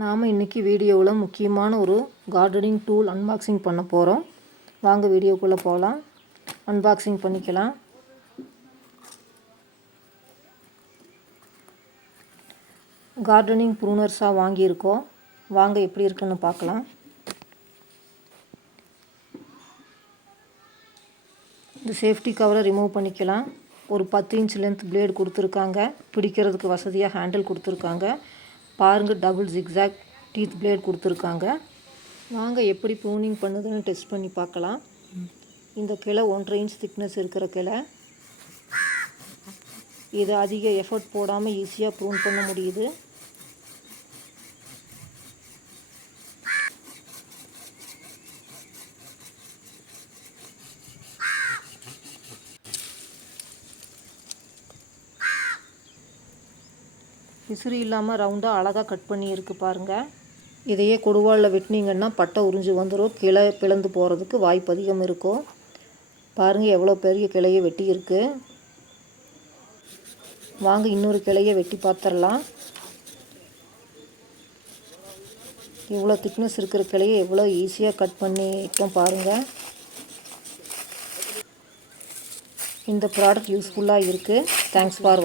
நாம் இன்றைக்கி வீடியோவில் முக்கியமான ஒரு கார்டனிங் டூல் அன்பாக்சிங் பண்ண போகிறோம். வாங்க வீடியோக்குள்ளே போகலாம். அன்பாக்சிங் பண்ணிக்கலாம். கார்டனிங் ப்ரூனர்ஸாக வாங்கியிருக்கோம். வாங்க எப்படி இருக்குன்னு பார்க்கலாம். இந்த சேஃப்டி கவரை ரிமூவ் பண்ணிக்கலாம். ஒரு 10 இன்ச் லென்த் பிளேடு கொடுத்துருக்காங்க. பிடிக்கிறதுக்கு வசதியாக ஹேண்டில் கொடுத்துருக்காங்க. பாருங்கள், டபுள் ஜிக்ஸாக் டீத் பிளேட் கொடுத்துருக்காங்க. வாங்க எப்படி ப்ரூனிங் பண்ணுதுன்னு டெஸ்ட் பண்ணி பார்க்கலாம். இந்த கிளை 1.5 இன்ச் திக்னஸ் இருக்கிற கிளை. இது அதிக எஃபர்ட் போடாமல் ஈஸியாக ப்ரூன் பண்ண முடியுது. விசிறி இல்லாமல் ரவுண்டாக அழகாக கட் பண்ணி இருக்குது பாருங்கள். இதையே கொடுவாளில் வெட்டினீங்கன்னா பட்டை உறிஞ்சு வந்துடும். கிளை பிளந்து போகிறதுக்கு வாய்ப்பு அதிகம் இருக்கும். பாருங்கள் எவ்வளோ பெரிய கிளையை வெட்டி இருக்குது. வாங்க இன்னொரு கிளையை வெட்டி பார்த்துடலாம். இவ்வளோ திக்னஸ் இருக்கிற கிளையை எவ்வளோ ஈஸியாக கட் பண்ணிட்டோம் பாருங்கள். இந்த ப்ராடக்ட் யூஸ்ஃபுல்லாக இருக்குது. Thanks for